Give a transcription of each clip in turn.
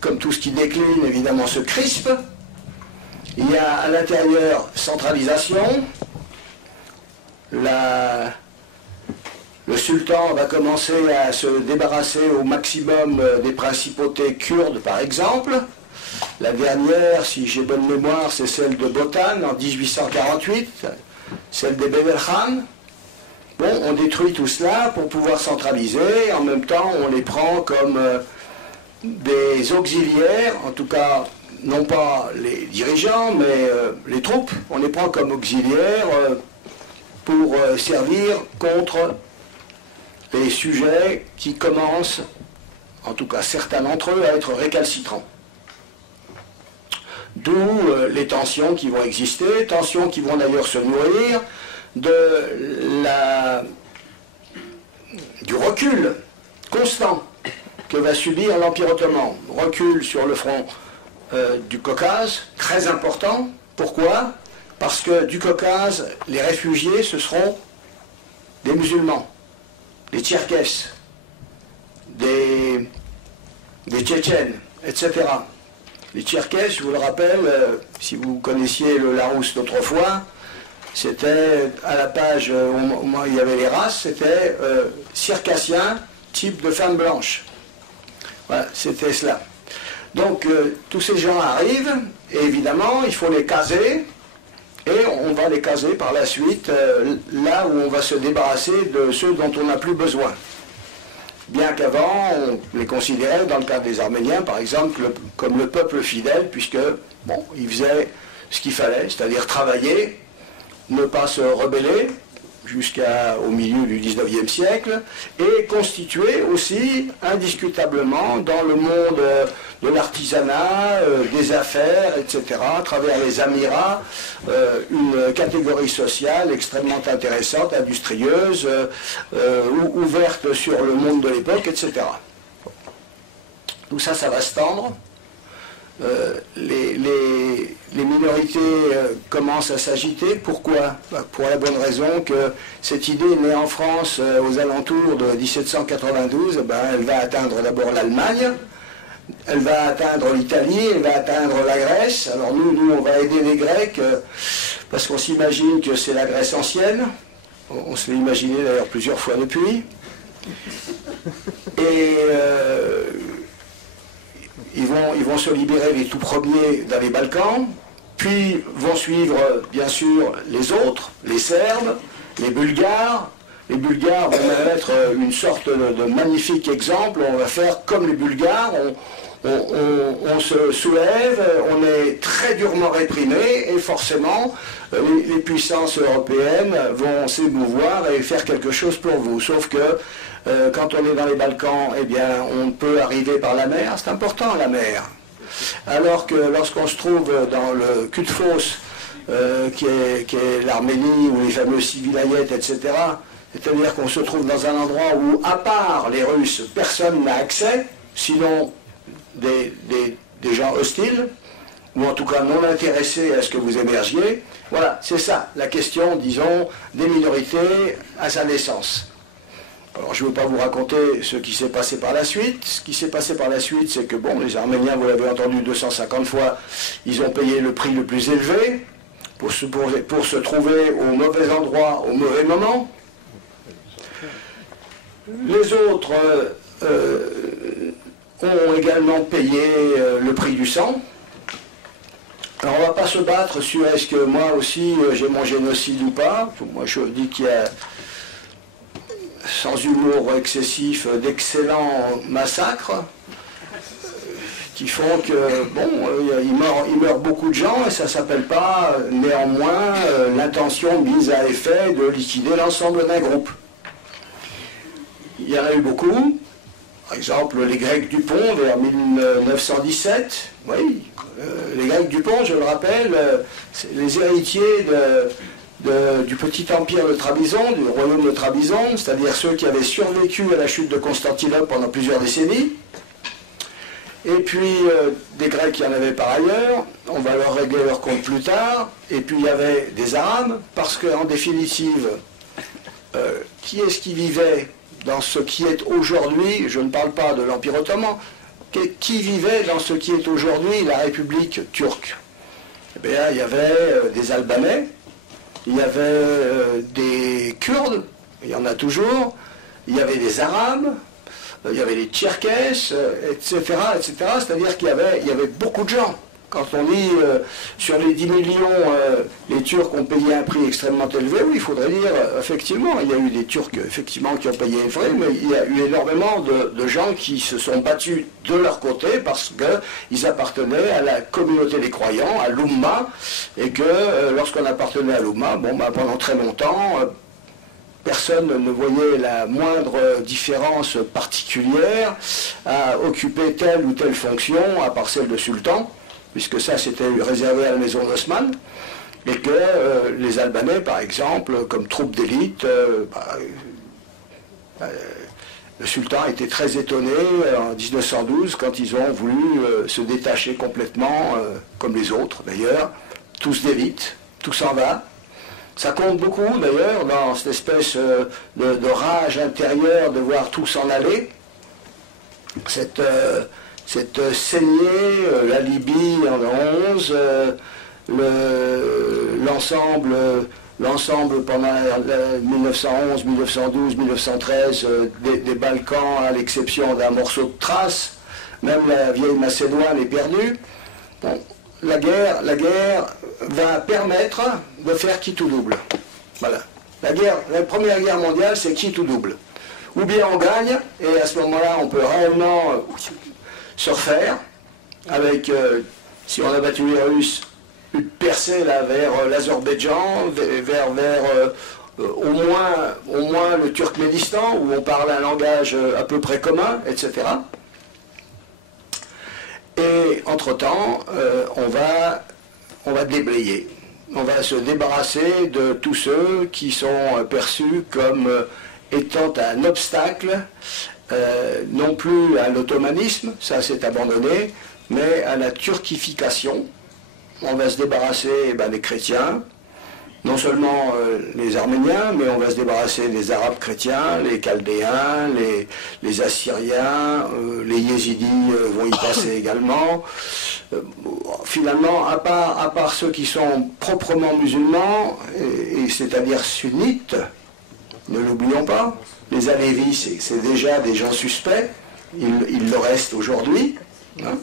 comme tout ce qui décline, évidemment, se crispe. Il y a à l'intérieur centralisation. Le sultan va commencer à se débarrasser au maximum des principautés kurdes, par exemple. La dernière, si j'ai bonne mémoire, c'est celle de Botan en 1848, celle des Bedelkhan. Bon, on détruit tout cela pour pouvoir centraliser. En même temps, on les prend comme des auxiliaires, en tout cas, non pas les dirigeants, mais les troupes. On les prend comme auxiliaires pour servir contre les sujets qui commencent, en tout cas certains d'entre eux, à être récalcitrants. D'où les tensions qui vont exister, tensions qui vont d'ailleurs se nourrir du recul constant que va subir l'Empire ottoman. Recul sur le front du Caucase, très important. Pourquoi? Parce que du Caucase, les réfugiés, ce seront des musulmans, des Tcherkesses, des Tchétchènes, etc. Les Tcherkesses, je vous le rappelle, si vous connaissiez le Larousse d'autrefois, c'était à la page où il y avait les races, c'était circassien, type de femme blanche. Voilà, c'était cela. Donc tous ces gens arrivent, et évidemment, il faut les caser, et on va les caser par la suite là où on va se débarrasser de ceux dont on n'a plus besoin. Bien qu'avant, on les considérait, dans le cas des Arméniens, par exemple, comme le peuple fidèle, puisque, bon, ils faisaient ce qu'il fallait, c'est-à-dire travailler, ne pas se rebeller, jusqu'au milieu du XIXe siècle, et constituer aussi, indiscutablement, dans le monde de l'artisanat, des affaires, etc., à travers les amirats, une catégorie sociale extrêmement intéressante, industrieuse, ouverte sur le monde de l'époque, etc. Tout ça, ça va se tendre. Les minorités commencent à s'agiter. Pourquoi? Pour la bonne raison que cette idée née en France aux alentours de 1792, elle va atteindre d'abord l'Allemagne, elle va atteindre l'Italie, elle va atteindre la Grèce. Alors nous on va aider les Grecs parce qu'on s'imagine que c'est la Grèce ancienne. On se l'est imaginé d'ailleurs plusieurs fois depuis. Et ils vont se libérer les tout premiers dans les Balkans, puis vont suivre, bien sûr, les autres, les Serbes, les Bulgares. Les Bulgares vont être une sorte de magnifique exemple. On va faire comme les Bulgares, on se soulève, on est très durement réprimé, et forcément, les puissances européennes vont s'émouvoir et faire quelque chose pour vous. Sauf que quand on est dans les Balkans, eh bien, on peut arriver par la mer. C'est important, la mer. Alors que lorsqu'on se trouve dans le cul de fosse, qui est l'Arménie, ou les fameux Sivilayettes, etc., c'est-à-dire qu'on se trouve dans un endroit où, à part les Russes, personne n'a accès, sinon des gens hostiles, ou en tout cas non intéressés à ce que vous émergiez. Voilà, c'est ça, la question, disons, des minorités à sa naissance. Alors, je ne veux pas vous raconter ce qui s'est passé par la suite. Ce qui s'est passé par la suite, c'est que, bon, les Arméniens, vous l'avez entendu 250 fois, ils ont payé le prix le plus élevé pour se trouver au mauvais endroit, au mauvais moment. Les autres ont également payé le prix du sang. Alors, on ne va pas se battre sur est-ce que moi aussi j'ai mon génocide ou pas. Moi, je dis qu'il y a, sans humour excessif, d'excellents massacres qui font que, bon, il meurt beaucoup de gens et ça ne s'appelle pas néanmoins l'intention mise à effet de liquider l'ensemble d'un groupe. Il y en a eu beaucoup. Par exemple, les Grecs du Pont vers 1917. Oui, les Grecs du Pont, je le rappelle, c'est les héritiers du petit empire de Trabzon, du royaume de Trabzon, c'est-à-dire ceux qui avaient survécu à la chute de Constantinople pendant plusieurs décennies. Et puis, des Grecs, il y en avait par ailleurs, on va leur régler leur compte plus tard. Et puis, il y avait des Arabes, parce qu'en définitive, qui est-ce qui vivait dans ce qui est aujourd'hui, je ne parle pas de l'Empire ottoman, qui vivait dans ce qui est aujourd'hui la République turque? Eh bien, il y avait des Albanais, il y avait des Kurdes, il y en a toujours, il y avait des Arabes, il y avait les Tcherkesses, etc., etc. C'est-à-dire qu'il y avait beaucoup de gens. Quand on dit sur les 10 millions, les Turcs ont payé un prix extrêmement élevé, oui, il faudrait dire, effectivement, il y a eu des Turcs effectivement, qui ont payé un prix, mais il y a eu énormément de gens qui se sont battus de leur côté parce qu'ils appartenaient à la communauté des croyants, à l'Oumma, et que lorsqu'on appartenait à l'Oumma, bon, bah, pendant très longtemps, personne ne voyait la moindre différence particulière à occuper telle ou telle fonction, à part celle de sultan, puisque ça c'était réservé à la maison d'Osman, et que les Albanais, par exemple, comme troupe d'élite, le sultan était très étonné en 1912 quand ils ont voulu se détacher complètement, comme les autres d'ailleurs, tous d'élite, tout s'en va. Ça compte beaucoup d'ailleurs dans cette espèce de rage intérieure de voir tout s'en aller. Cette saignée, la Libye en 11, l'ensemble pendant 1911, 1912, 1913 des Balkans, à l'exception d'un morceau de Thrace, même la vieille Macédoine est perdue. Bon, la guerre va permettre de faire quitte ou double. Voilà. La première guerre mondiale, c'est quitte ou double. Ou bien on gagne, et à ce moment-là, on peut réellement se refaire, avec, si on a battu les Russes, une percée là, vers l'Azerbaïdjan, vers au moins le Turkménistan, où on parle un langage à peu près commun, etc. Et entre-temps, on va déblayer. On va se débarrasser de tous ceux qui sont perçus comme étant un obstacle, non plus à l'ottomanisme, ça c'est abandonné, mais à la turquification. On va se débarrasser des chrétiens, non seulement les Arméniens, mais on va se débarrasser des Arabes chrétiens, les Chaldéens, les Assyriens, les Yézidis vont y passer également. Finalement, à part ceux qui sont proprement musulmans, et c'est-à-dire sunnites, ne l'oublions pas, les Alévis, c'est déjà des gens suspects, ils le restent aujourd'hui. Hein.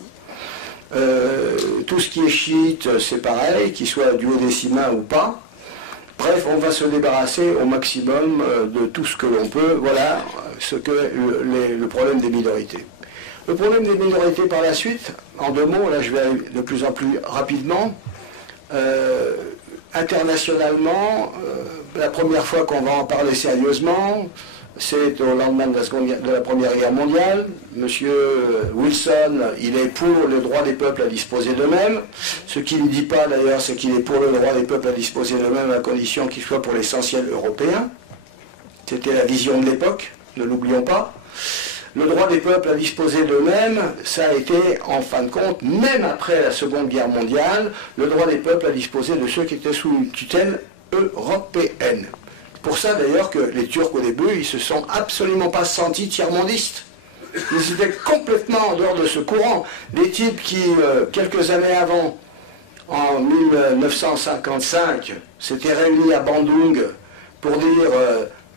Tout ce qui est chiite, c'est pareil, qu'il soit duodécimain ou pas. Bref, on va se débarrasser au maximum de tout ce que l'on peut. Voilà ce que le problème des minorités. Le problème des minorités par la suite, en deux mots, là je vais aller de plus en plus rapidement. Internationalement, la première fois qu'on va en parler sérieusement, c'est au lendemain de la Première Guerre mondiale. Monsieur Wilson, il est pour le droit des peuples à disposer d'eux-mêmes. Ce qu'il ne dit pas d'ailleurs, c'est qu'il est pour le droit des peuples à disposer d'eux-mêmes à condition qu'il soit pour l'essentiel européen. C'était la vision de l'époque, ne l'oublions pas. Le droit des peuples à disposer d'eux-mêmes, ça a été, en fin de compte, même après la Seconde Guerre mondiale, le droit des peuples à disposer de ceux qui étaient sous une tutelle européenne. Pour ça d'ailleurs que les Turcs au début, ils se sont absolument pas sentis tiers-mondistes. Ils étaient complètement en dehors de ce courant. Des types qui, quelques années avant, en 1955, s'étaient réunis à Bandung pour dire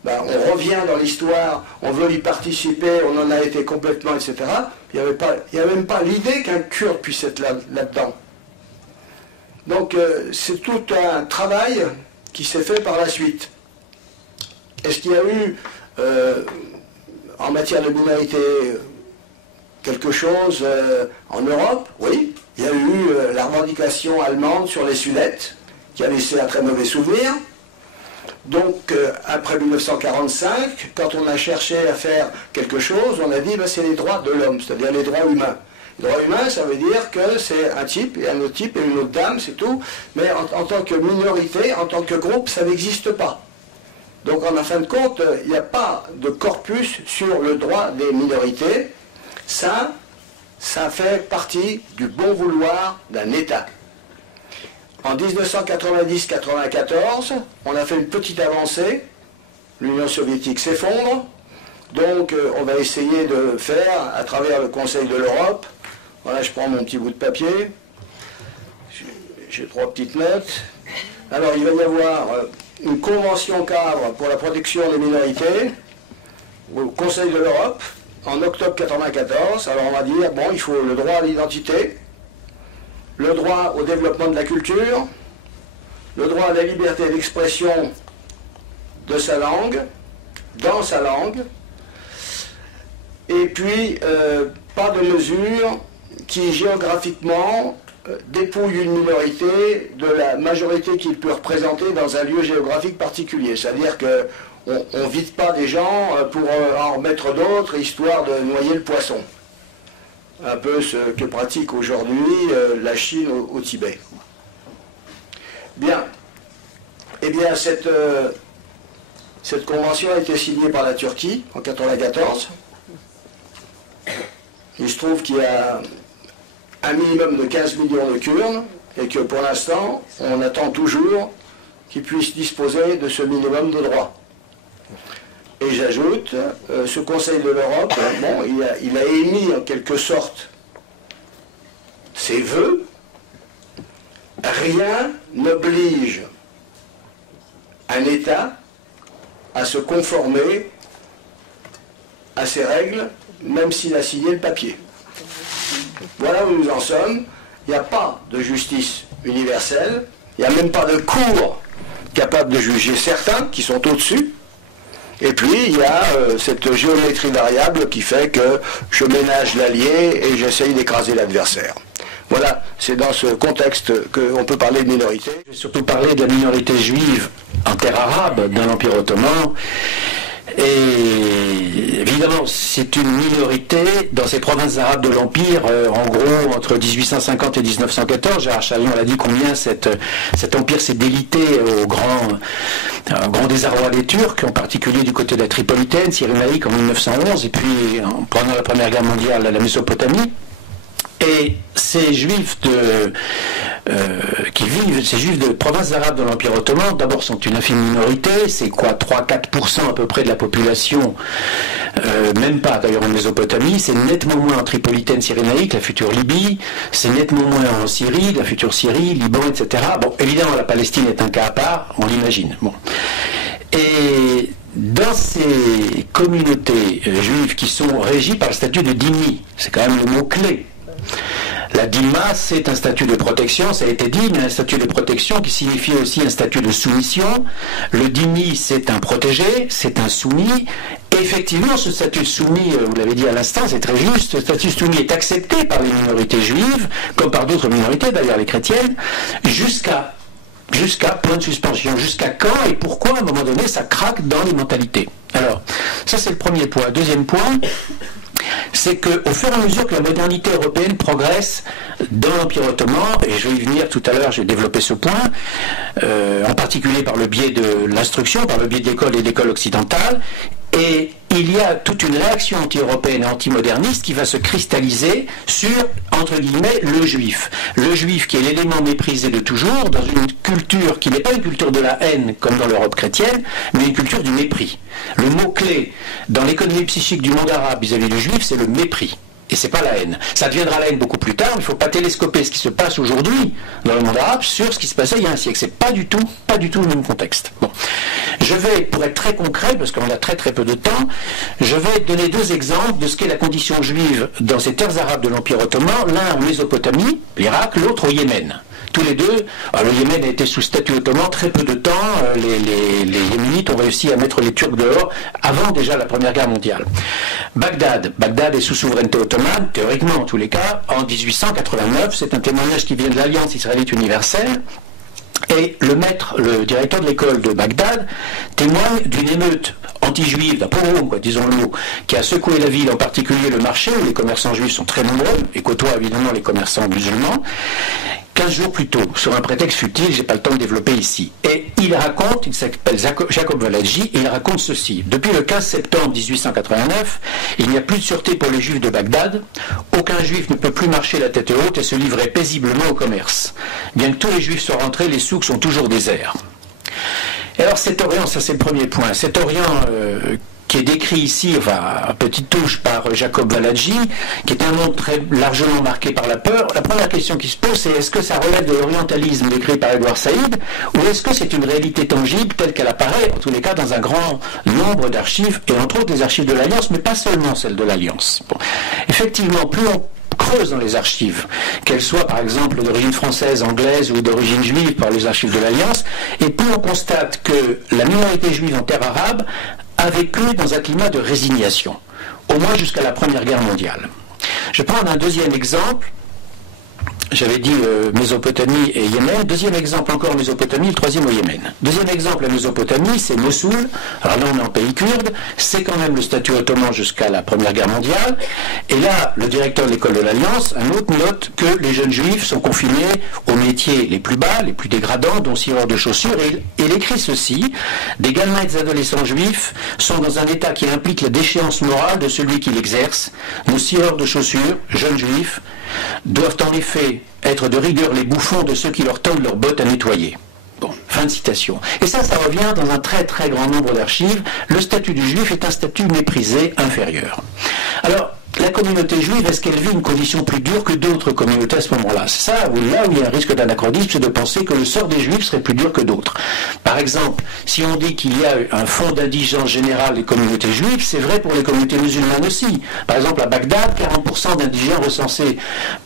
on revient dans l'histoire, on veut y participer, on en a été complètement, etc. Il n'y avait même pas l'idée qu'un Kurde puisse être là-dedans. Donc c'est tout un travail qui s'est fait par la suite. Est-ce qu'il y a eu, en matière de minorité, quelque chose en Europe? Oui. Il y a eu la revendication allemande sur les Sudètes, qui a laissé un très mauvais souvenir. Donc, après 1945, quand on a cherché à faire quelque chose, on a dit c'est les droits de l'homme, c'est-à-dire les droits humains. Les droits humains, ça veut dire que c'est un type et un autre type et une autre dame, c'est tout. Mais en tant que minorité, en tant que groupe, ça n'existe pas. Donc en fin de compte, il n'y a pas de corpus sur le droit des minorités. Ça fait partie du bon vouloir d'un État. En 1990-94, on a fait une petite avancée. L'Union soviétique s'effondre. Donc on va essayer de faire à travers le Conseil de l'Europe. Voilà, je prends mon petit bout de papier. J'ai 3 petites notes. Alors il va y avoir une convention cadre pour la protection des minorités au Conseil de l'Europe en octobre 1994. Alors on va dire, bon, il faut le droit à l'identité, le droit au développement de la culture, le droit à la liberté d'expression de sa langue, dans sa langue, et puis pas de mesures qui géographiquement dépouillent une minorité de la majorité qu'il peut représenter dans un lieu géographique particulier. C'est-à-dire qu'on ne vide pas des gens pour en remettre d'autres, histoire de noyer le poisson. Un peu ce que pratique aujourd'hui la Chine au Tibet. Bien. Eh bien, cette convention a été signée par la Turquie en 1994. Il se trouve qu'il y a un minimum de 15 millions de Kurdes et que pour l'instant, on attend toujours qu'ils puissent disposer de ce minimum de droits. Et j'ajoute, ce Conseil de l'Europe, bon, il a émis en quelque sorte ses vœux. Rien n'oblige un État à se conformer à ces règles, même s'il a signé le papier. Voilà où nous en sommes. Il n'y a pas de justice universelle, il n'y a même pas de cour capable de juger certains qui sont au-dessus. Et puis il y a cette géométrie variable qui fait que je ménage l'allié et j'essaye d'écraser l'adversaire. Voilà, c'est dans ce contexte qu'on peut parler de minorité. Je vais surtout parler de la minorité juive en terre arabe dans l'Empire ottoman. Et évidemment, c'est une minorité dans ces provinces arabes de l'Empire, en gros, entre 1850 et 1914. Gérard Chalion l'a dit combien cet empire s'est délité au grand désarroi des Turcs, en particulier du côté de la Tripolitaine, Cyrénaïque en 1911, et puis pendant la Première Guerre mondiale, la Mésopotamie. Et ces juifs ces juifs de provinces arabes de l'Empire ottoman, d'abord sont une infime minorité, c'est quoi, 3-4% à peu près de la population, même pas d'ailleurs en Mésopotamie, c'est nettement moins en Tripolitaine cyrénaïque, la future Libye, c'est nettement moins en Syrie, la future Syrie, Liban, etc. Bon, évidemment la Palestine est un cas à part, on l'imagine. Bon. Et dans ces communautés juives qui sont régies par le statut de dhimmi, c'est quand même le mot-clé. La dhimma, c'est un statut de protection, ça a été dit, mais un statut de protection qui signifie aussi un statut de soumission. Le dhimmi, c'est un protégé, c'est un soumis. Et effectivement, ce statut de soumis, vous l'avez dit à l'instant, c'est très juste, ce statut de soumis est accepté par les minorités juives, comme par d'autres minorités, d'ailleurs les chrétiennes, jusqu'à point de suspension. Jusqu'à quand et pourquoi, à un moment donné, ça craque dans les mentalités. Alors, ça c'est le premier point. Deuxième point, c'est qu'au fur et à mesure que la modernité européenne progresse dans l'Empire ottoman, et je vais y venir tout à l'heure, je vais développer ce point, en particulier par le biais de l'instruction, par le biais de l'école et de l'école occidentale, et il y a toute une réaction anti-européenne et anti-moderniste qui va se cristalliser sur, entre guillemets, le juif. Le juif qui est l'élément méprisé de toujours, dans une culture qui n'est pas une culture de la haine, comme dans l'Europe chrétienne, mais une culture du mépris. Le mot-clé dans l'économie psychique du monde arabe vis-à-vis du juif, c'est le mépris. Et c'est pas la haine. Ça deviendra la haine beaucoup plus tard, mais il ne faut pas télescoper ce qui se passe aujourd'hui dans le monde arabe sur ce qui se passait il y a un siècle. C'est pas du tout le même contexte. Bon. Je vais, pour être très concret, parce qu'on a très peu de temps, je vais donner deux exemples de ce qu'est la condition juive dans ces terres arabes de l'Empire ottoman, l'un en Mésopotamie, l'Irak, l'autre au Yémen. Tous les deux, le Yémen a été sous statut ottoman très peu de temps, les Yéménites ont réussi à mettre les Turcs dehors avant déjà la Première Guerre mondiale. Bagdad est sous souveraineté ottomane, théoriquement en tous les cas, en 1889, c'est un témoignage qui vient de l'Alliance israélite universelle, et le directeur de l'école de Bagdad témoigne d'une émeute anti-juive, d'un pogrom, disons-le, qui a secoué la ville, en particulier le marché, où les commerçants juifs sont très nombreux, et côtoient évidemment les commerçants musulmans, 15 jours plus tôt, sur un prétexte futile, j'ai pas le temps de développer ici. Et il raconte, il s'appelle Jacob Valadji, et il raconte ceci. Depuis le 15 septembre 1889, il n'y a plus de sûreté pour les juifs de Bagdad. Aucun juif ne peut plus marcher la tête haute et se livrer paisiblement au commerce. Bien que tous les juifs soient rentrés, les souks sont toujours déserts. Et alors cet Orient, ça c'est le premier point, cet Orient qui est décrit ici, enfin, à petite touche, par Jacob Valadji, qui est un monde très largement marqué par la peur. La première question qui se pose, c'est est-ce que ça relève de l'orientalisme décrit par Edouard Saïd, ou est-ce que c'est une réalité tangible telle qu'elle apparaît, en tous les cas, dans un grand nombre d'archives, et entre autres les archives de l'Alliance, mais pas seulement celles de l'Alliance. Bon. Effectivement, plus on creuse dans les archives, qu'elles soient par exemple d'origine française, anglaise ou d'origine juive par les archives de l'Alliance, et plus on constate que la minorité juive en terre arabe a vécu dans un climat de résignation, au moins jusqu'à la Première Guerre mondiale. Je vais prendre un deuxième exemple. J'avais dit Mésopotamie et Yémen. Deuxième exemple encore Mésopotamie, le troisième au Yémen. Deuxième exemple la Mésopotamie, c'est Mossoul. Alors là on est en pays kurde, c'est quand même le statut ottoman jusqu'à la Première Guerre mondiale. Et là, le directeur de l'école de l'Alliance, un autre, note que les jeunes juifs sont confinés aux métiers les plus bas, les plus dégradants, dont cireur de chaussures. Et il écrit ceci: des gamins et des adolescents juifs sont dans un état qui implique la déchéance morale de celui qui l'exerce. Nos cireurs de chaussures, jeunes juifs, doivent en effet être de rigueur les bouffons de ceux qui leur tendent leurs bottes à nettoyer. Bon, fin de citation. Et ça revient dans un très très grand nombre d'archives. Le statut du juif est un statut méprisé, inférieur. Alors, la communauté juive, est-ce qu'elle vit une condition plus dure que d'autres communautés à ce moment-là? C'est ça, là où il y a un risque d'anachronisme, c'est de penser que le sort des juifs serait plus dur que d'autres. Par exemple, si on dit qu'il y a un fonds d'indigence générale des communautés juives, c'est vrai pour les communautés musulmanes aussi. Par exemple, à Bagdad, 40% d'indigents recensés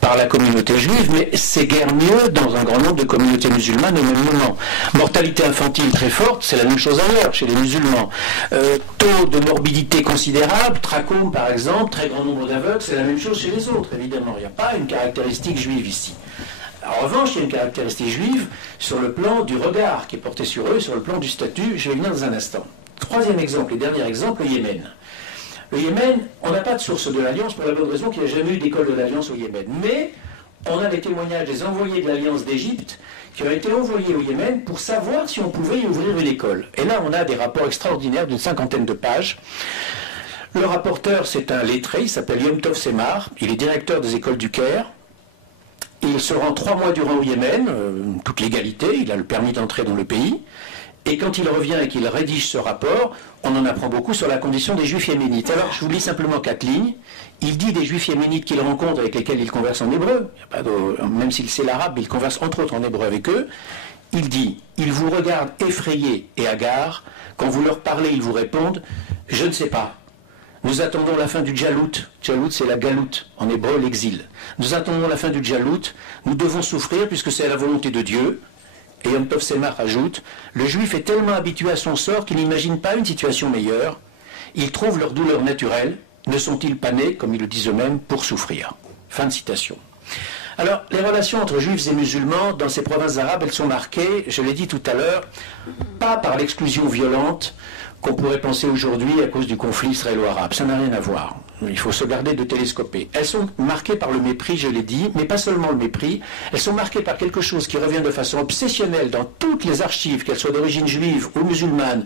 par la communauté juive, mais c'est guère mieux dans un grand nombre de communautés musulmanes au même moment. Mortalité infantile très forte, c'est la même chose ailleurs, chez les musulmans. Taux de morbidité considérable, trachome par exemple, très grand nombre d'aveugles, c'est la même chose chez les autres, évidemment. Il n'y a pas une caractéristique juive ici. En revanche, il y a une caractéristique juive sur le plan du regard qui est porté sur eux, sur le plan du statut. Je vais venir dans un instant. Troisième exemple et dernier exemple, le Yémen. Le Yémen, on n'a pas de source de l'Alliance pour la bonne raison qu'il n'y a jamais eu d'école de l'Alliance au Yémen. Mais on a les témoignages des envoyés de l'Alliance d'Égypte qui ont été envoyés au Yémen pour savoir si on pouvait y ouvrir une école. Et là, on a des rapports extraordinaires d'une 50aine de pages. Le rapporteur, c'est un lettré, il s'appelle Yom Tov Semar, il est directeur des écoles du Caire. Il se rend 3 mois durant au Yémen, toute légalité, il a le permis d'entrer dans le pays. Et quand il revient et qu'il rédige ce rapport, on en apprend beaucoup sur la condition des juifs yéménites. Alors, je vous lis simplement 4 lignes. Il dit des juifs yéménites qu'il rencontre, avec lesquels il converse en hébreu, même s'il sait l'arabe, il converse entre autres en hébreu avec eux. Il dit, ils vous regardent effrayés et hagards. Quand vous leur parlez, ils vous répondent, je ne sais pas. Nous attendons la fin du Djalout. Djalout, c'est la galoute, en hébreu, l'exil. Nous attendons la fin du Djalout. Nous devons souffrir puisque c'est la volonté de Dieu. Et Yom Tov Semar ajoute, le juif est tellement habitué à son sort qu'il n'imagine pas une situation meilleure. Ils trouvent leur douleur naturelle. Ne sont-ils pas nés, comme ils le disent eux-mêmes, pour souffrir? Fin de citation. Alors, les relations entre juifs et musulmans dans ces provinces arabes, elles sont marquées, je l'ai dit tout à l'heure, pas par l'exclusion violente qu'on pourrait penser aujourd'hui à cause du conflit israélo-arabe. Ça n'a rien à voir. Il faut se garder de télescoper. Elles sont marquées par le mépris, je l'ai dit, mais pas seulement le mépris. Elles sont marquées par quelque chose qui revient de façon obsessionnelle dans toutes les archives, qu'elles soient d'origine juive ou musulmane,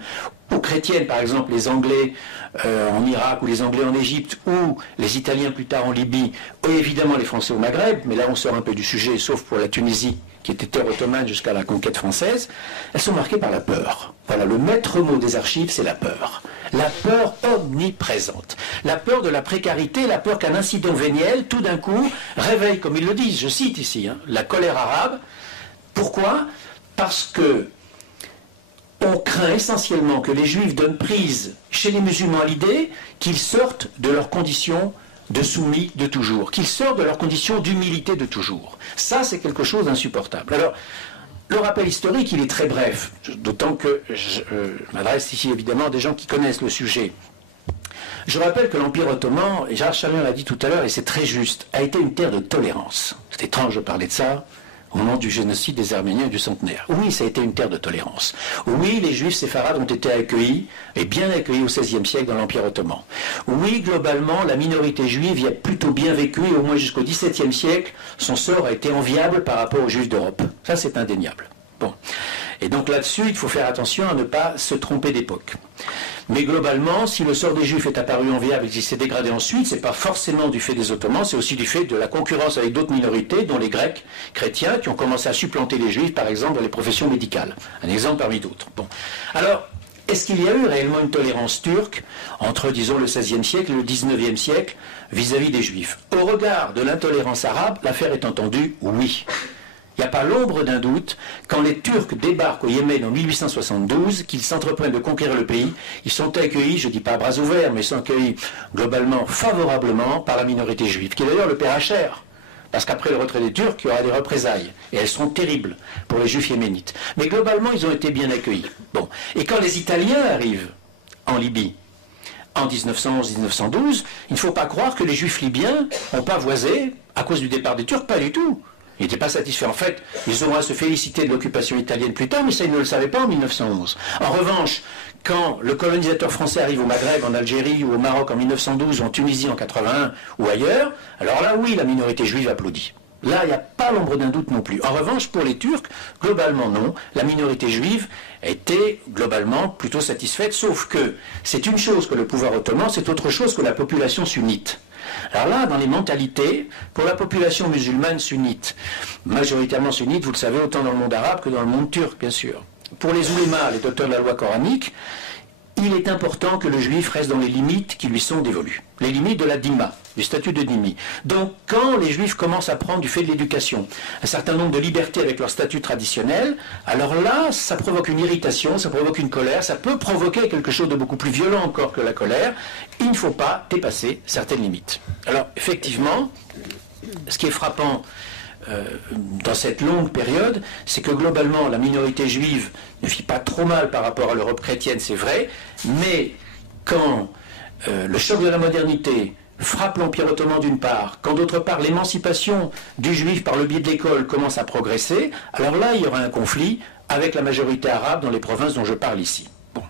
ou chrétienne, par exemple les Anglais en Irak, ou les Anglais en Égypte, ou les Italiens plus tard en Libye, ou évidemment les Français au Maghreb, mais là on sort un peu du sujet, sauf pour la Tunisie, qui était terre ottomane jusqu'à la conquête française. Elles sont marquées par la peur. Voilà, le maître mot des archives, c'est la peur. La peur omniprésente. La peur de la précarité, la peur qu'un incident véniel, tout d'un coup, réveille, comme ils le disent, je cite ici, la colère arabe. Pourquoi? Parce que on craint essentiellement que les Juifs donnent prise chez les musulmans à l'idée qu'ils sortent de leurs conditions de soumis de toujours, qu'ils sortent de leurs conditions d'humilité de toujours. Ça, c'est quelque chose d'insupportable. Alors, le rappel historique, il est très bref, d'autant que je m'adresse ici évidemment à des gens qui connaissent le sujet. Je rappelle que l'Empire ottoman, et Gérard Chalion l'a dit tout à l'heure, et c'est très juste, a été une terre de tolérance. C'est étrange de parler de ça au moment du génocide des Arméniens et du centenaire. Oui, ça a été une terre de tolérance. Oui, les Juifs séfarades ont été accueillis, et bien accueillis au XVIe siècle dans l'Empire ottoman. Oui, globalement, la minorité juive y a plutôt bien vécu, et au moins jusqu'au XVIIe siècle, son sort a été enviable par rapport aux Juifs d'Europe. Ça, c'est indéniable. Bon. Et donc là-dessus, il faut faire attention à ne pas se tromper d'époque. Mais globalement, si le sort des Juifs est apparu enviable et qu'il s'est dégradé ensuite, c'est pas forcément du fait des Ottomans, c'est aussi du fait de la concurrence avec d'autres minorités, dont les Grecs chrétiens, qui ont commencé à supplanter les Juifs, par exemple, dans les professions médicales. Un exemple parmi d'autres. Bon. Alors, Est-ce qu'il y a eu réellement une tolérance turque entre, disons, le XVIe siècle et le XIXe siècle vis-à-vis des Juifs? Au regard de l'intolérance arabe, l'affaire est entendue, oui. Il n'y a pas l'ombre d'un doute, quand les Turcs débarquent au Yémen en 1872, qu'ils s'entreprennent de conquérir le pays, ils sont accueillis, je ne dis pas à bras ouverts, mais ils sont accueillis globalement favorablement par la minorité juive, qui d'ailleurs le paiera cher. Parce qu'après le retrait des Turcs, il y aura des représailles. Et elles seront terribles pour les Juifs yéménites. Mais globalement, ils ont été bien accueillis. Bon. Et quand les Italiens arrivent en Libye, en 1911-1912, il ne faut pas croire que les Juifs libyens n'ont pas voisé à cause du départ des Turcs, pas du tout. Ils n'étaient pas satisfaits. En fait, ils auront à se féliciter de l'occupation italienne plus tard, mais ça, ils ne le savaient pas en 1911. En revanche, quand le colonisateur français arrive au Maghreb, en Algérie ou au Maroc en 1912, ou en Tunisie en 81 ou ailleurs, alors là, oui, la minorité juive applaudit. Là, il n'y a pas l'ombre d'un doute non plus. En revanche, pour les Turcs, globalement non. La minorité juive était globalement plutôt satisfaite, sauf que c'est une chose que le pouvoir ottoman, c'est autre chose que la population sunnite. Alors là, dans les mentalités, pour la population musulmane sunnite, majoritairement sunnite, vous le savez, autant dans le monde arabe que dans le monde turc, bien sûr. Pour les oulémas, les docteurs de la loi coranique, il est important que le juif reste dans les limites qui lui sont dévolues. Les limites de la dîma, du statut de dhimmi. Donc, quand les juifs commencent à prendre du fait de l'éducation un certain nombre de libertés avec leur statut traditionnel, alors là, ça provoque une irritation, ça provoque une colère, ça peut provoquer quelque chose de beaucoup plus violent encore que la colère. Il ne faut pas dépasser certaines limites. Alors, effectivement, ce qui est frappant dans cette longue période, c'est que globalement la minorité juive ne vit pas trop mal par rapport à l'Europe chrétienne, c'est vrai, mais quand le choc de la modernité frappe l'Empire ottoman d'une part, quand d'autre part l'émancipation du juif par le biais de l'école commence à progresser, alors là il y aura un conflit avec la majorité arabe dans les provinces dont je parle ici. Bon.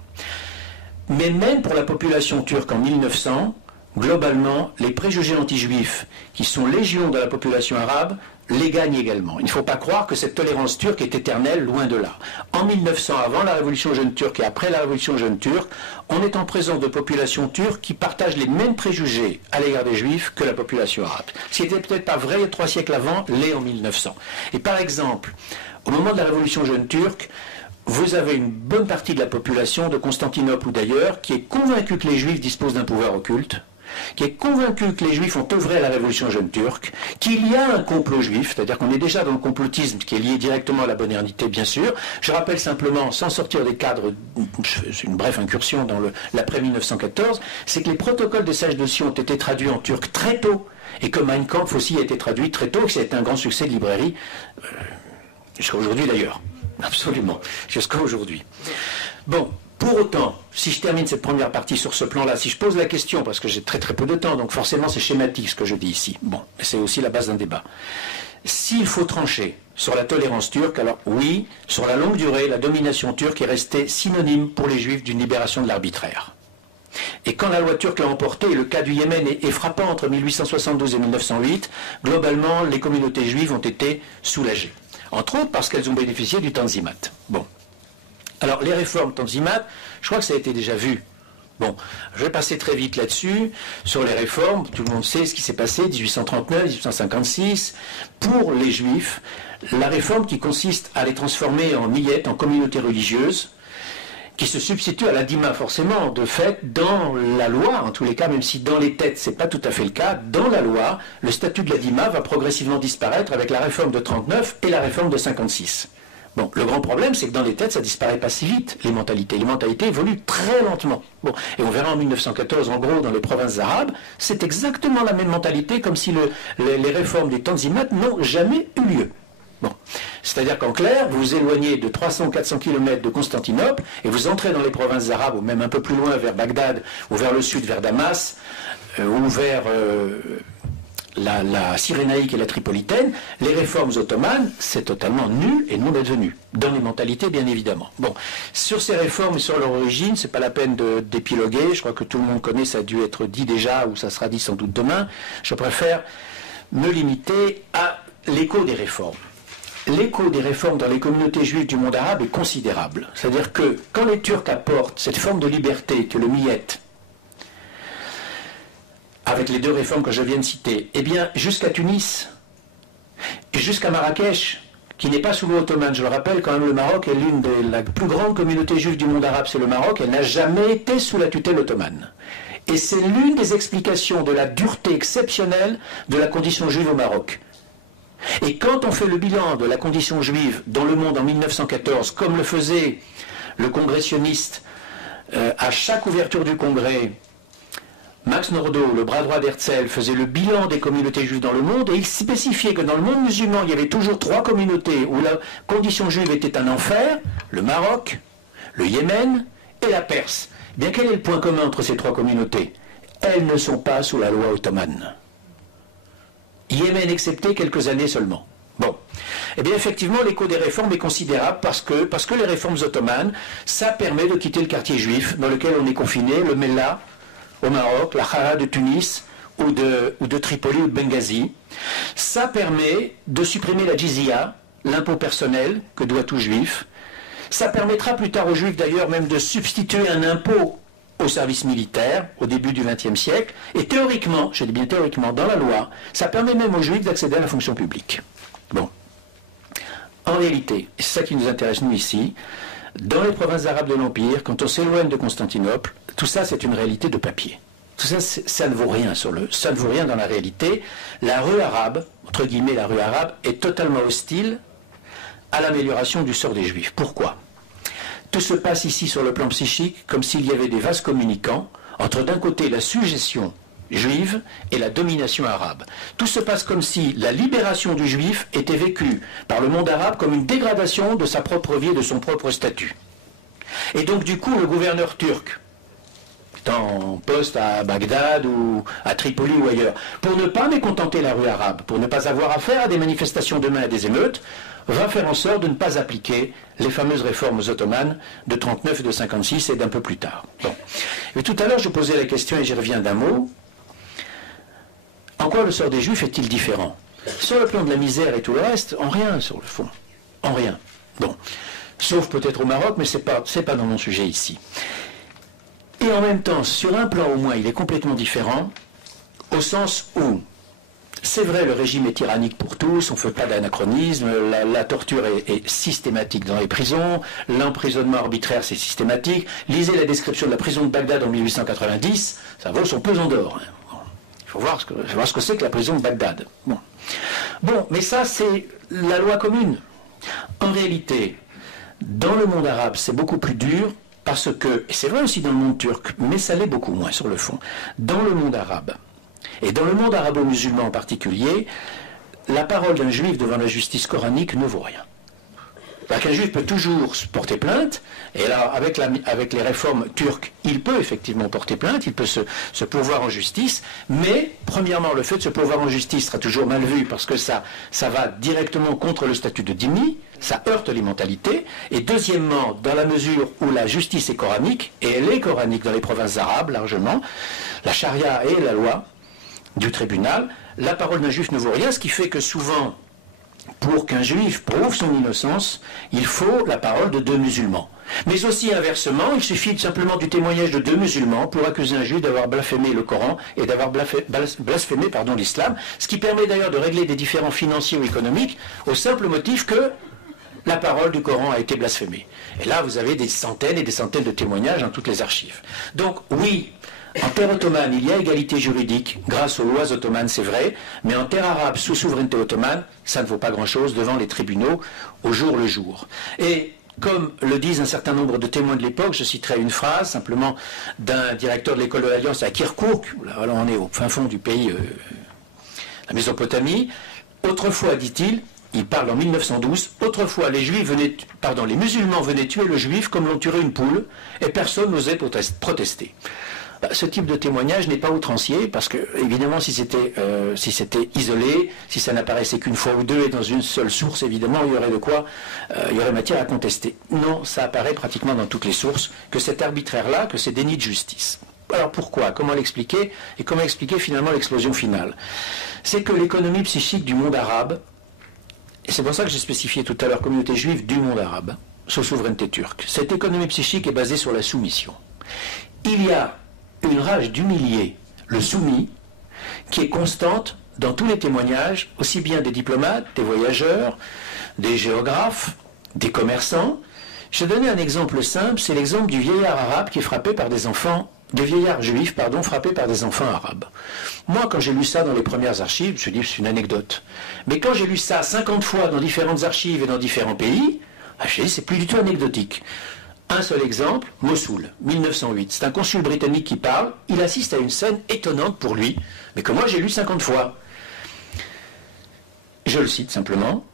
Mais même pour la population turque en 1900, globalement, les préjugés anti-juifs qui sont légion dans la population arabe les gagnent également. Il ne faut pas croire que cette tolérance turque est éternelle, loin de là. En 1900, avant la révolution jeune turque et après la révolution jeune turque, on est en présence de populations turques qui partagent les mêmes préjugés à l'égard des juifs que la population arabe. Ce qui n'était peut-être pas vrai 3 siècles avant, l'est en 1900. Et par exemple, au moment de la révolution jeune turque, vous avez une bonne partie de la population de Constantinople ou d'ailleurs qui est convaincue que les juifs disposent d'un pouvoir occulte, qui est convaincu que les juifs ont œuvré à la révolution jeune turque, qu'il y a un complot juif, c'est-à-dire qu'on est déjà dans le complotisme qui est lié directement à la modernité, bien sûr. Je rappelle simplement, sans sortir des cadres, c'est une brève incursion dans l'après 1914, c'est que les protocoles des sages de Sion ont été traduits en turc très tôt, et que Mein Kampf aussi a été traduit très tôt, et que ça a été un grand succès de librairie, jusqu'à aujourd'hui d'ailleurs. Absolument, jusqu'à aujourd'hui. Bon. Pour autant, si je termine cette première partie sur ce plan-là, si je pose la question, parce que j'ai très très peu de temps, donc forcément c'est schématique ce que je dis ici, bon, c'est aussi la base d'un débat. S'il faut trancher sur la tolérance turque, alors oui, sur la longue durée, la domination turque est restée synonyme pour les juifs d'une libération de l'arbitraire. Et quand la loi turque l'a emporté, et le cas du Yémen est frappant entre 1872 et 1908, globalement, les communautés juives ont été soulagées. Entre autres parce qu'elles ont bénéficié du Tanzimat. Bon. Alors, les réformes Tanzimat, je crois que ça a été déjà vu. Bon, je vais passer très vite là-dessus, sur les réformes. Tout le monde sait ce qui s'est passé, 1839, 1856. Pour les Juifs, la réforme qui consiste à les transformer en millettes, en communautés religieuses, qui se substitue à la dîma forcément, de fait, dans la loi, en tous les cas, même si dans les têtes, ce n'est pas tout à fait le cas, dans la loi, le statut de la dîma va progressivement disparaître avec la réforme de 39 et la réforme de 56. Bon, le grand problème, c'est que dans les têtes, ça disparaît pas si vite, les mentalités. Les mentalités évoluent très lentement. Bon, et on verra en 1914, en gros, dans les provinces arabes, c'est exactement la même mentalité, comme si les réformes des Tanzimat n'ont jamais eu lieu. Bon. C'est-à-dire qu'en clair, vous vous éloignez de 300-400 km de Constantinople, et vous entrez dans les provinces arabes, ou même un peu plus loin, vers Bagdad, ou vers le sud, vers Damas, ou vers la Cyrénaïque et la Tripolitaine, les réformes ottomanes, c'est totalement nul et non advenu, dans les mentalités bien évidemment. Bon, sur ces réformes et sur leur origine, c'est pas la peine d'épiloguer, je crois que tout le monde connaît, ça a dû être dit déjà, ou ça sera dit sans doute demain, je préfère me limiter à l'écho des réformes. L'écho des réformes dans les communautés juives du monde arabe est considérable, c'est-à-dire que quand les Turcs apportent cette forme de liberté que le millet, avec les 2 réformes que je viens de citer, eh bien, jusqu'à Tunis, et jusqu'à Marrakech, qui n'est pas sous loi ottomane. Je le rappelle, quand même, le Maroc est l'une des la plus grande communauté juive du monde arabe, c'est le Maroc, elle n'a jamais été sous la tutelle ottomane. Et c'est l'une des explications de la dureté exceptionnelle de la condition juive au Maroc. Et quand on fait le bilan de la condition juive dans le monde en 1914, comme le faisait le congressionniste à chaque ouverture du congrès, Max Nordau, le bras droit d'Herzl, faisait le bilan des communautés juives dans le monde et il spécifiait que dans le monde musulman, il y avait toujours 3 communautés où la condition juive était un enfer, le Maroc, le Yémen et la Perse. Eh bien, quel est le point commun entre ces 3 communautés? Elles ne sont pas sous la loi ottomane. Yémen excepté quelques années seulement. Bon. Eh bien, effectivement, l'écho des réformes est considérable parce que les réformes ottomanes, ça permet de quitter le quartier juif dans lequel on est confiné, le Mellah, au Maroc, la Hara de Tunis, ou de Tripoli ou de Benghazi. Ça permet de supprimer la jizya, l'impôt personnel que doit tout juif. Ça permettra plus tard aux juifs d'ailleurs même de substituer un impôt au service militaire au début du XXe siècle. Et théoriquement, je dis bien théoriquement, dans la loi, ça permet même aux juifs d'accéder à la fonction publique. Bon. En réalité, c'est ça qui nous intéresse nous ici, dans les provinces arabes de l'Empire, quand on s'éloigne de Constantinople, tout ça c'est une réalité de papier. Tout ça, ça ne vaut rien ça ne vaut rien dans la réalité. La rue arabe, entre guillemets la rue arabe, est totalement hostile à l'amélioration du sort des Juifs. Pourquoi? Tout se passe ici sur le plan psychique comme s'il y avait des vases communicants entre d'un côté la suggestion juive et la domination arabe. Tout se passe comme si la libération du juif était vécue par le monde arabe comme une dégradation de sa propre vie et de son propre statut. Et donc du coup le gouverneur turc, en poste à Bagdad ou à Tripoli ou ailleurs, pour ne pas mécontenter la rue arabe, pour ne pas avoir affaire à des manifestations demain et des émeutes, va faire en sorte de ne pas appliquer les fameuses réformes ottomanes de 39 et de 56 et d'un peu plus tard. Bon. Et tout à l'heure, je posais la question et j'y reviens d'un mot. En quoi le sort des Juifs est-il différent? Sur le plan de la misère et tout le reste, en rien sur le fond. En rien. Bon. Sauf peut-être au Maroc, mais c'est pas dans mon sujet ici. Et en même temps, sur un plan au moins, il est complètement différent, au sens où, c'est vrai, le régime est tyrannique pour tous, on ne fait pas d'anachronisme, la torture est systématique dans les prisons, l'emprisonnement arbitraire c'est systématique. Lisez la description de la prison de Bagdad en 1890, ça vaut son pesant d'or. Il faut voir ce que c'est que la prison de Bagdad. Bon, mais ça c'est la loi commune. En réalité, dans le monde arabe, c'est beaucoup plus dur, parce que, et c'est vrai aussi dans le monde turc, mais ça l'est beaucoup moins sur le fond, dans le monde arabe, et dans le monde arabo-musulman en particulier, la parole d'un juif devant la justice coranique ne vaut rien. Un juif peut toujours porter plainte, et là, avec les réformes turques, il peut effectivement porter plainte, il peut se pourvoir en justice, mais, premièrement, le fait de se pourvoir en justice sera toujours mal vu, parce que ça va directement contre le statut de dhimmi, ça heurte les mentalités, et deuxièmement, dans la mesure où la justice est coranique, et elle est coranique dans les provinces arabes, largement, la charia est la loi du tribunal, la parole d'un juif ne vaut rien, ce qui fait que souvent, pour qu'un juif prouve son innocence, il faut la parole de 2 musulmans. Mais aussi inversement, il suffit simplement du témoignage de 2 musulmans pour accuser un juif d'avoir blasphémé le Coran et d'avoir blasphémé l'islam, ce qui permet d'ailleurs de régler des différends financiers ou économiques au simple motif que la parole du Coran a été blasphémée. Et là, vous avez des centaines et des centaines de témoignages dans toutes les archives. Donc oui, en terre ottomane, il y a égalité juridique grâce aux lois ottomanes, c'est vrai, mais en terre arabe, sous souveraineté ottomane, ça ne vaut pas grand-chose devant les tribunaux au jour le jour. Et comme le disent un certain nombre de témoins de l'époque, je citerai une phrase simplement d'un directeur de l'école de l'Alliance à Kirkouk, là on est au fin fond du pays, la Mésopotamie. Autrefois, dit-il, il parle en 1912, autrefois les musulmans venaient tuer le juif comme l'on tuerait une poule, et personne n'osait protester. Ce type de témoignage n'est pas outrancier, parce que, évidemment, si c'était isolé, si ça n'apparaissait qu'une fois ou deux et dans une seule source, évidemment, il y aurait matière à contester. Non, ça apparaît pratiquement dans toutes les sources, que cet arbitraire-là, que c'est déni de justice. Alors pourquoi? Comment l'expliquer? Et comment expliquer finalement l'explosion finale? C'est que l'économie psychique du monde arabe, et c'est pour ça que j'ai spécifié tout à l'heure communauté juive du monde arabe, sous souveraineté turque, cette économie psychique est basée sur la soumission. Il y a une rage d'humilier le soumis qui est constante dans tous les témoignages, aussi bien des diplomates, des voyageurs, des géographes, des commerçants. Je vais donner un exemple simple, c'est l'exemple du vieillard arabe qui est frappé par des enfants, des vieillards juifs, pardon, frappés par des enfants arabes. Moi, quand j'ai lu ça dans les premières archives, je me suis dit, c'est une anecdote. Mais quand j'ai lu ça 50 fois dans différentes archives et dans différents pays, je me dit, c'est plus du tout anecdotique. Un seul exemple, Mossoul, 1908. C'est un consul britannique qui parle, il assiste à une scène étonnante pour lui, mais que moi j'ai lu 50 fois. Je le cite simplement.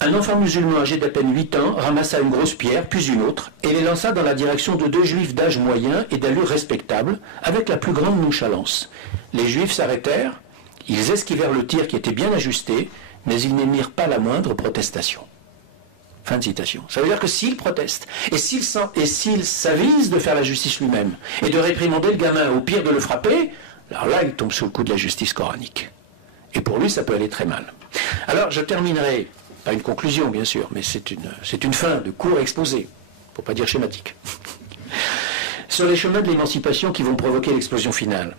Un enfant musulman âgé d'à peine 8 ans ramassa une grosse pierre, puis une autre, et les lança dans la direction de 2 juifs d'âge moyen et d'allure respectable, avec la plus grande nonchalance. Les juifs s'arrêtèrent, ils esquivèrent le tir qui était bien ajusté, mais ils n'émirent pas la moindre protestation. Fin de citation. Ça veut dire que s'il proteste, et s'il s'avise de faire la justice lui-même, et de réprimander le gamin, au pire de le frapper, alors là, il tombe sous le coup de la justice coranique. Et pour lui, ça peut aller très mal. Alors, je terminerai, pas une conclusion, bien sûr, mais c'est une fin de court exposé, pour pas dire schématique, sur les chemins de l'émancipation qui vont provoquer l'explosion finale.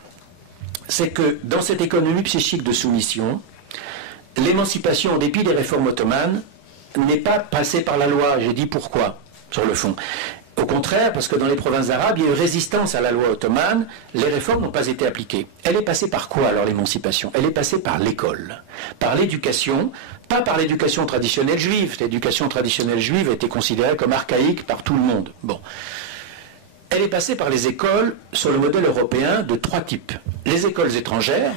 C'est que, dans cette économie psychique de soumission, l'émancipation, en dépit des réformes ottomanes, n'est pas passée par la loi. J'ai dit pourquoi, sur le fond. Au contraire, parce que dans les provinces arabes, il y a eu résistance à la loi ottomane, les réformes n'ont pas été appliquées. Elle est passée par quoi alors l'émancipation? Elle est passée par l'école, par l'éducation, pas par l'éducation traditionnelle juive. L'éducation traditionnelle juive a été considérée comme archaïque par tout le monde. Bon. Elle est passée par les écoles sur le modèle européen de 3 types. Les écoles étrangères,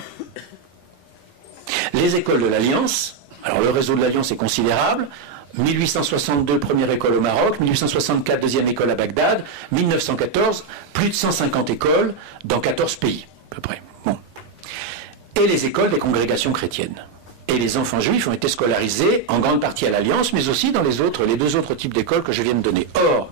les écoles de l'Alliance. Alors le réseau de l'Alliance est considérable. 1862, première école au Maroc, 1864, deuxième école à Bagdad, 1914, plus de 150 écoles dans 14 pays, à peu près. Bon. Et les écoles des congrégations chrétiennes. Et les enfants juifs ont été scolarisés en grande partie à l'Alliance, mais aussi dans les 2 autres types d'écoles que je viens de donner. Or,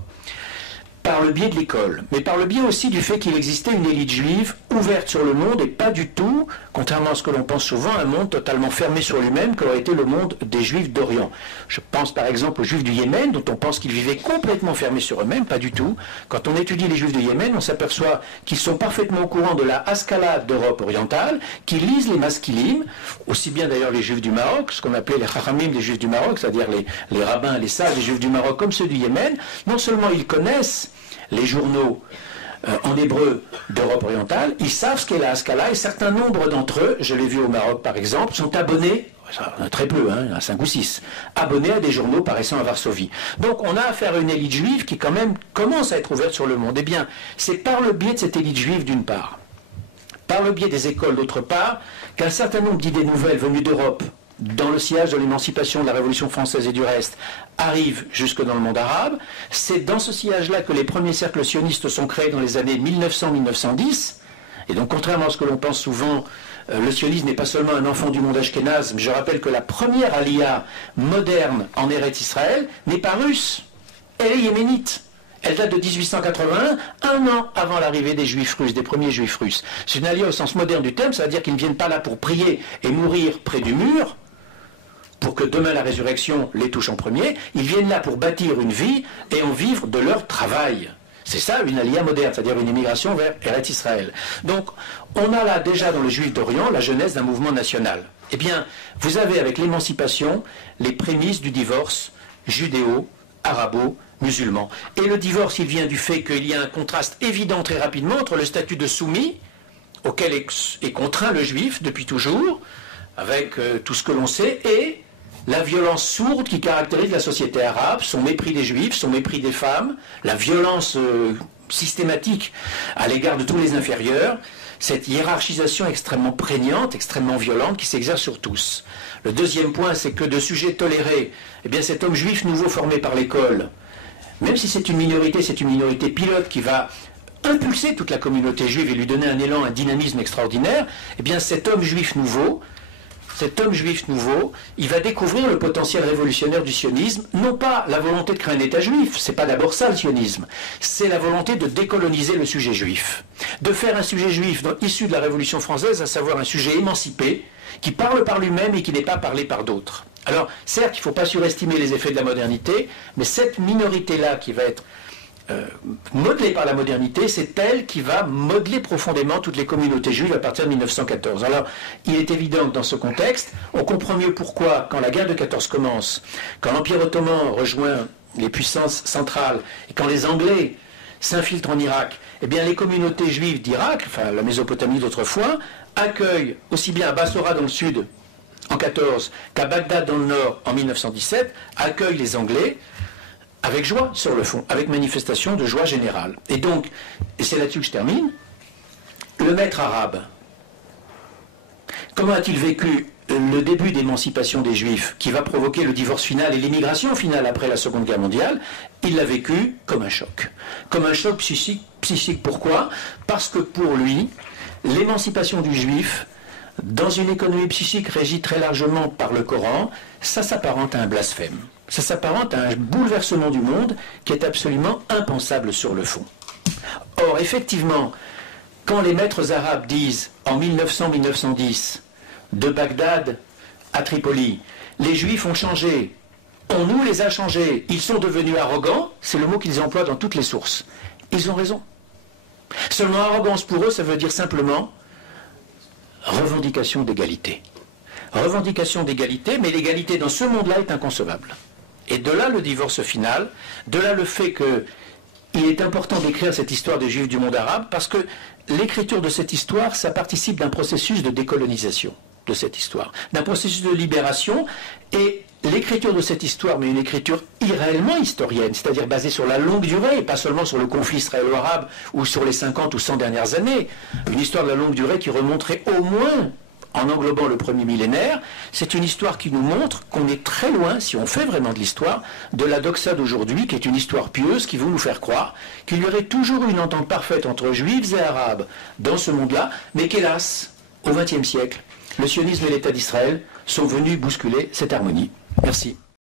par le biais de l'école, mais par le biais aussi du fait qu'il existait une élite juive ouverte sur le monde et pas du tout, contrairement à ce que l'on pense souvent, un monde totalement fermé sur lui-même qu'aurait été le monde des juifs d'Orient. Je pense par exemple aux juifs du Yémen, dont on pense qu'ils vivaient complètement fermés sur eux-mêmes, pas du tout. Quand on étudie les juifs du Yémen, on s'aperçoit qu'ils sont parfaitement au courant de la Haskalah d'Europe orientale, qu'ils lisent les Maskilim, aussi bien d'ailleurs les juifs du Maroc, ce qu'on appelait les Chachamim des juifs du Maroc, c'est-à-dire les rabbins, les sages des juifs du Maroc comme ceux du Yémen. Non seulement ils connaissent les journaux en hébreu d'Europe orientale, ils savent ce qu'est la Haskalah, et certains nombres d'entre eux, je l'ai vu au Maroc par exemple, sont abonnés, très peu, il y en a 5 ou 6, abonnés à des journaux paraissant à Varsovie. Donc on a affaire à une élite juive qui quand même commence à être ouverte sur le monde. Eh bien, c'est par le biais de cette élite juive d'une part, par le biais des écoles d'autre part, qu'un certain nombre d'idées nouvelles venues d'Europe, dans le sillage de l'émancipation de la Révolution française et du reste, arrive jusque dans le monde arabe. C'est dans ce sillage-là que les premiers cercles sionistes sont créés dans les années 1900-1910. Et donc, contrairement à ce que l'on pense souvent, le sionisme n'est pas seulement un enfant du monde ashkénaze. Mais je rappelle que la première aliyah moderne en Eretz Israël n'est pas russe. Elle est yéménite. Elle date de 1881, un an avant l'arrivée des juifs russes, des premiers juifs russes. C'est une aliyah au sens moderne du terme, ça veut dire qu'ils ne viennent pas là pour prier et mourir près du mur, pour que demain la résurrection les touche en premier. Ils viennent là pour bâtir une vie et en vivre de leur travail. C'est ça une aliyah moderne, c'est-à-dire une immigration vers Eretz Israël. Donc on a là déjà dans le juif d'Orient la genèse d'un mouvement national. Eh bien, vous avez avec l'émancipation les prémices du divorce judéo-arabo-musulman. Et le divorce, il vient du fait qu'il y a un contraste évident très rapidement entre le statut de soumis, auquel est contraint le juif depuis toujours, avec tout ce que l'on sait, et la violence sourde qui caractérise la société arabe, son mépris des juifs, son mépris des femmes, la violence systématique à l'égard de tous les inférieurs, cette hiérarchisation extrêmement prégnante, extrêmement violente qui s'exerce sur tous. Le deuxième point, c'est que de sujets tolérés, eh bien cet homme juif nouveau formé par l'école, même si c'est une minorité pilote qui va impulser toute la communauté juive et lui donner un élan, un dynamisme extraordinaire, eh bien cet homme juif nouveau, il va découvrir le potentiel révolutionnaire du sionisme, non pas la volonté de créer un État juif, c'est pas d'abord ça le sionisme, c'est la volonté de décoloniser le sujet juif, de faire un sujet juif issu de la Révolution française, à savoir un sujet émancipé, qui parle par lui-même et qui n'est pas parlé par d'autres. Alors, certes, il ne faut pas surestimer les effets de la modernité, mais cette minorité-là qui va être modelée par la modernité, c'est elle qui va modeler profondément toutes les communautés juives à partir de 1914. Alors, il est évident que dans ce contexte, on comprend mieux pourquoi, quand la guerre de 14 commence, quand l'Empire ottoman rejoint les puissances centrales, et quand les Anglais s'infiltrent en Irak, eh bien les communautés juives d'Irak, enfin la Mésopotamie d'autrefois, accueillent aussi bien à Bassora dans le sud en 14 qu'à Bagdad dans le nord en 1917, accueillent les Anglais avec joie sur le fond, avec manifestation de joie générale. Et donc, et c'est là-dessus que je termine, le maître arabe, comment a-t-il vécu le début d'émancipation des Juifs qui va provoquer le divorce final et l'émigration finale après la Seconde Guerre mondiale? Il l'a vécu comme un choc. Comme un choc psychique. Pourquoi? Parce que pour lui, l'émancipation du Juif, dans une économie psychique régie très largement par le Coran, ça s'apparente à un blasphème. Ça s'apparente à un bouleversement du monde qui est absolument impensable sur le fond. Or, effectivement, quand les maîtres arabes disent en 1900-1910, de Bagdad à Tripoli, les Juifs ont changé, on nous les a changés, ils sont devenus arrogants, c'est le mot qu'ils emploient dans toutes les sources. Ils ont raison. Seulement, arrogance pour eux, ça veut dire simplement revendication d'égalité. Revendication d'égalité, mais l'égalité dans ce monde-là est inconcevable. Et de là le divorce final, de là le fait qu'il est important d'écrire cette histoire des Juifs du monde arabe, parce que l'écriture de cette histoire, ça participe d'un processus de décolonisation de cette histoire, d'un processus de libération, et l'écriture de cette histoire, mais une écriture irréellement historienne, c'est-à-dire basée sur la longue durée, et pas seulement sur le conflit israélo-arabe, ou sur les 50 ou 100 dernières années, une histoire de la longue durée qui remonterait au moins, en englobant le premier millénaire, c'est une histoire qui nous montre qu'on est très loin, si on fait vraiment de l'histoire, de la doxa d'aujourd'hui, qui est une histoire pieuse, qui veut nous faire croire qu'il y aurait toujours une entente parfaite entre juifs et arabes dans ce monde-là, mais qu'hélas, au XXe siècle, le sionisme et l'État d'Israël sont venus bousculer cette harmonie. Merci.